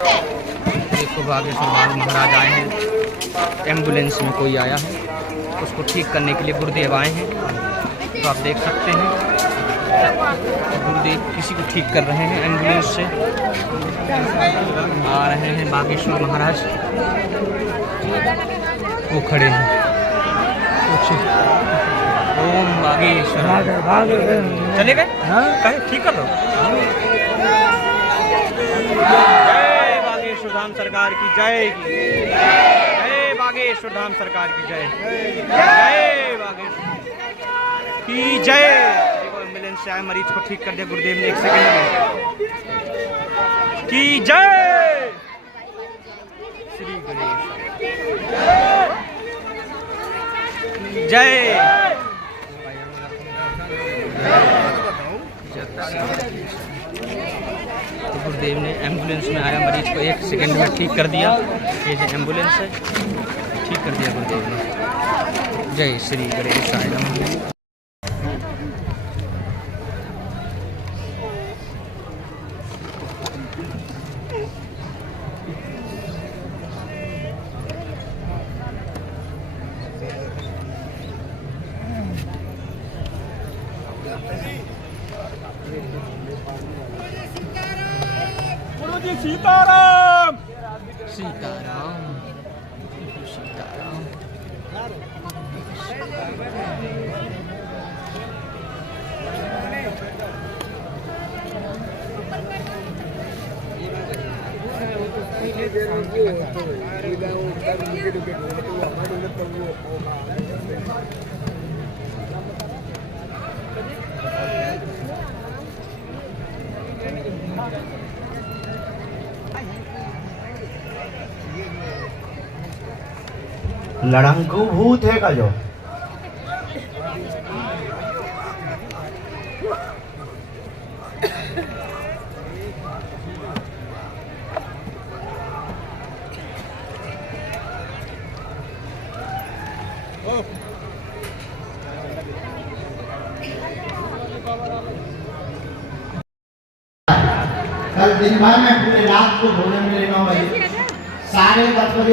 देखो बागेश्वर बाबू महाराज आए हैं, एम्बुलेंस में कोई आया है, उसको ठीक करने के लिए गुरुदेव आए हैं। तो आप देख सकते हैं गुरुदेव किसी को ठीक कर रहे हैं एम्बुलेंस से। आ रहे हैं बागेश्वर महाराज, वो खड़े हैं। ओम बागेश्वर चले गए, कहे ठीक कर दो। जय बागेश्वर धाम सरकार की जय की, जय बागेश्वर धाम सरकार की जय, जय बागेश्वर की जय। एम्बुलेंस से आए मरीज को ठीक कर दिया गुरुदेव ने 1 सेकंड में। की जय श्री गणेश जय। तो गुरुदेव ने एम्बुलेंस में आया मरीज को 1 सेकंड में ठीक कर दिया। ये जो एम्बुलेंस है ठीक कर दिया गुरुदेव ने। जय श्री गणेश नमः। गुरुजी सीताराम सीताराम सीताराम। लड़ंकू भूत है का जो कल दिन भर में पूरे रात को भोजन मिले 9 बजे सारे 10 बजे